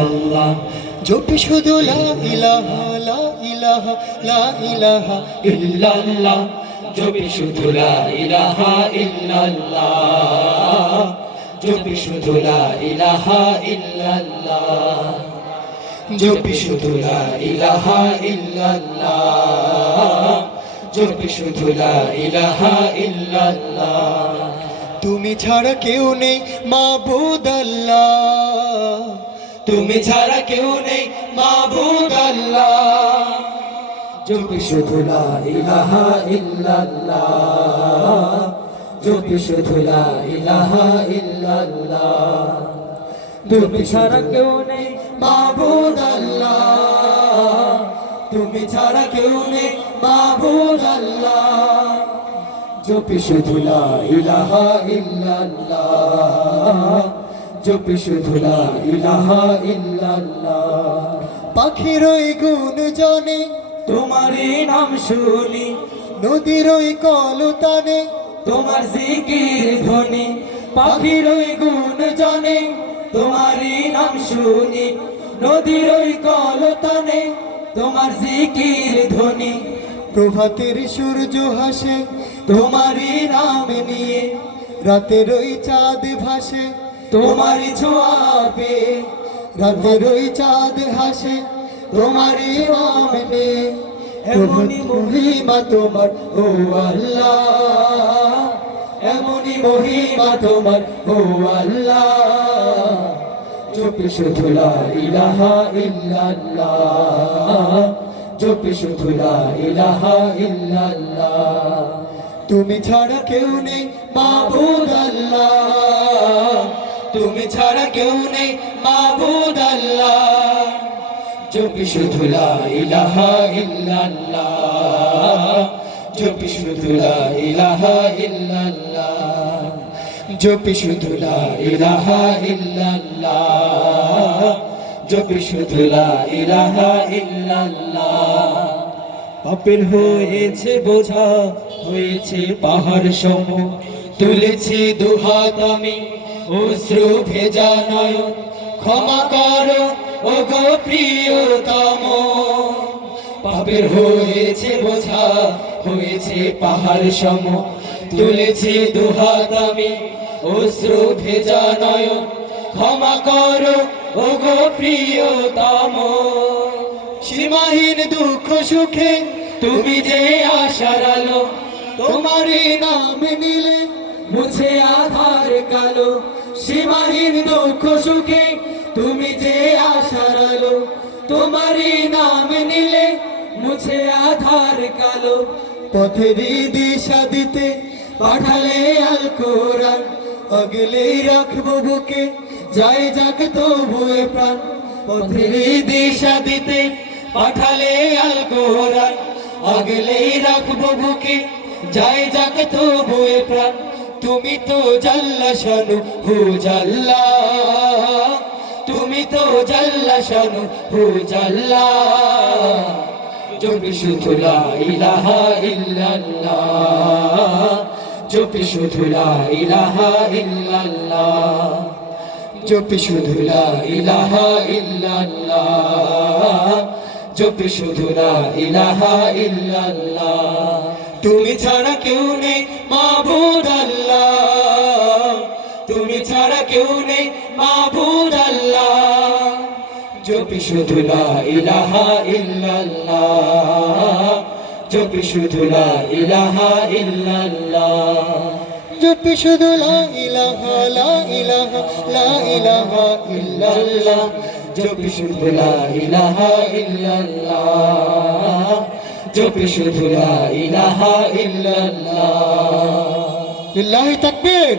ইল্লাল্লাহ জপি শুধু লা ইলাহা লা ইলাহা লা ইলাহা ইল্লাল্লাহ জপি শুধু লা ইলাহা ইল্লাল্লাহ জপি শুধু লা ইলাহা ইল্লাল্লাহ জপি শুধু লা ইলাহা ইল্লাল্লাহ জপি শুধু লা ইলাহা ইল্লাল্লাহ তুমি ছাড়া কেউ নেই মাবুদ আল্লাহ তুমি ছাড়া কেউ নেই মাবুদ আল্লাহ জপি শুধু লা ইলাহা ইল্লাল্লাহ জপি শুধু লা ইলাহা ইল্লাল্লাহ তুমি ছাড়া কেউ নেই মাবুদ আল্লাহ তুমি ছাড়া কেউ নেই মাবুদ আল্লাহ জপি শুধু লা ইলাহা ইল্লাল্লাহ জপি শুধু লা ইলাহা ইল্লাল্লাহ পাখির ওই গুণ জানে তোমারই নাম শুনি নদীর ওই কলতানে তোমার জিকির ধ্বনি পাখির ওই গুণ জানে তোমারই নাম শুনি নদীর ওই কলতানে তোমার জিকির ধ্বনি প্রভাতের সূর্য হাসে তোমারই নাম নিয়ে রাতের ওই চাঁদ ভাসে তোমারই ছোঁয়া পেয়ে রাতের ওই চাঁদ হাসে তোমারই নাম নিয়ে এমনই মহিমা তোমার ও আল্লাহ এমনই মহিমা তোমার ও আল্লাহ জপি শুধু লা ইলাহা ইল্লাল্লাহ জপি শুধু লা ইলাহা ইল্লাল্লাহ তুমি ছাড়া কেউ নেই মাবুদ আল্লাহ তুমি ছাড়া কেউ নেই মাবুদ আল্লাহ জপি শুধু লা ইলাহা ইল্লাল্লাহ জপি শুধু লা ইলাহা ইল্লাল্লাহ জপি শুধু লা ইলাহা ইল্লাল্লাহ জপি শুধু লা ইলাহা ইল্লাল্লাহ পাপের হয়েছে বোঝা হয়েছে পাহাড় সম তুলেছি দুহাত আমি অশ্রু ভেজা নয়ন ক্ষমা করো ও গো প্রিয়তম পাপের হয়েছে বোঝা হয়েছে পাহাড় সম তুলেছি দুহাত আমি অশ্রু ভেজা নয়ন ক্ষমা করো ও গো প্রিয়তম সীমাহীন দুঃখ সুখে তুমি যে আশার আলো তোমারই নাম নিলে মুছে আধার কালো সীমাহীন দুঃখ সুখে তুমি যে আশার আলো তোমারই নাম নিলে মুছে আধার কালো পথেরই দিশা দিতে পাঠালে আল কোরআন আগলেই রাখবো বুকে যাই যাক তবুয়ে প্রাণ পথেরই দিশা দিতে পাঠালে আল কোরআন আগলেই রাখবো বুকে যাই যাক তবুয়ে প্রাণ তুমি তো জাল্লা শানু হু জাল্লা তুমি তো জাল্লা শানু হু জাল্লা জপি শুধু লা ইলাহা ইল্লাল্লাহ জপি শুধু লা ইলাহা ইল্লাল্লাহ জপি শুধু লা ইলাহা ইল্লাল্লাহ জপি শুধু লা ইলাহা ইল্লাল্লাহ তুমি ছাড়া কেউ নেই মাবুদ আল্লাহ তুমি ছাড়া কেউ নেই মাবুদ আল্লাহ জপি শুধু লা ইলাহা ইল্লাল্লাহ জপি শুধু লা ইলাহা ইল্লাল্লাহ জপি শুধু লা ইলাহা লা ইলাহা লা ইলাহা ইল্লাল্লাহ জপি শুধু লা ইলাহা ইল্লাল্লাহ জপি শুধু লা ইলাহা ইল্লাল্লাহ লিল্লাহি তাকবীর।